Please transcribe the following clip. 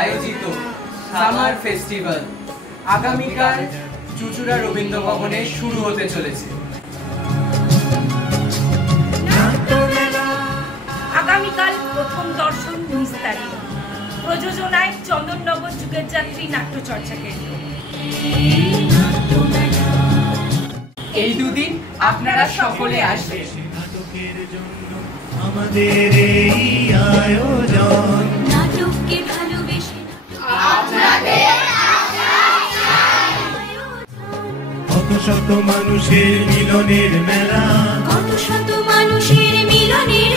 আয়োজিত summer festival আগামীকাল চুঁচুড়া রবীন্দ্র ভবনে শুরু হতে চলেছে। আগামীকাল প্রথম দর্শন 19 তারিখ, প্রযোজনায় চন্দননগর যুগের যাত্রী নাট্যচর্চা কেন্দ্র। এই দুদিন আপনারা সকলে আসবেন। আমাদের এই আয়োজন নাটককে ভালোবেসে কত শত মানুষের মিলনের মেলা, কত শত মানুষের মিলনের